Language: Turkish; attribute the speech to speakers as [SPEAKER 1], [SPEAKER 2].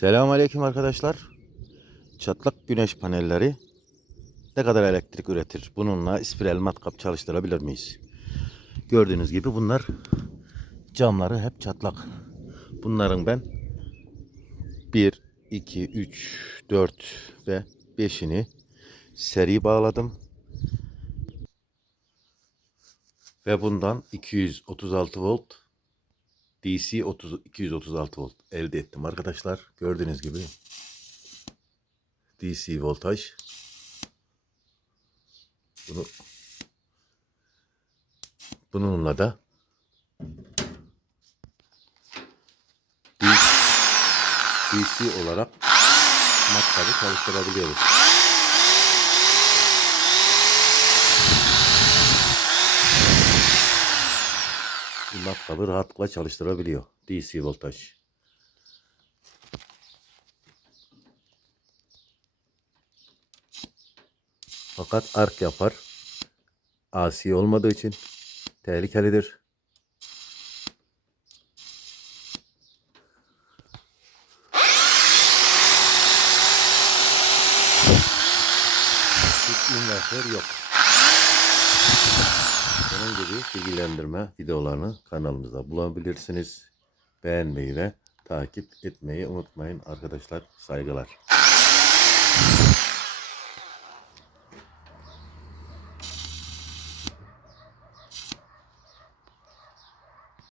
[SPEAKER 1] Selamünaleyküm arkadaşlar. Çatlak güneş panelleri ne kadar elektrik üretir? Bununla spiral matkap çalıştırabilir miyiz? Gördüğünüz gibi bunlar camları hep çatlak. Bunların ben 1, 2, 3, 4 ve 5'ini seri bağladım. Ve bundan 236 volt DC 30, 236 volt elde ettim arkadaşlar. Gördüğünüz gibi DC voltaj. Bunu bununla da DC olarak matkabı çalıştırabiliyoruz. Matkabı rahatlıkla çalıştırabiliyor. DC voltaj. Fakat ark yapar. AC olmadığı için tehlikelidir. Hiç yok. Gibi bilgilendirme videolarını kanalımızda bulabilirsiniz. Beğenmeyi ve takip etmeyi unutmayın arkadaşlar. Saygılar.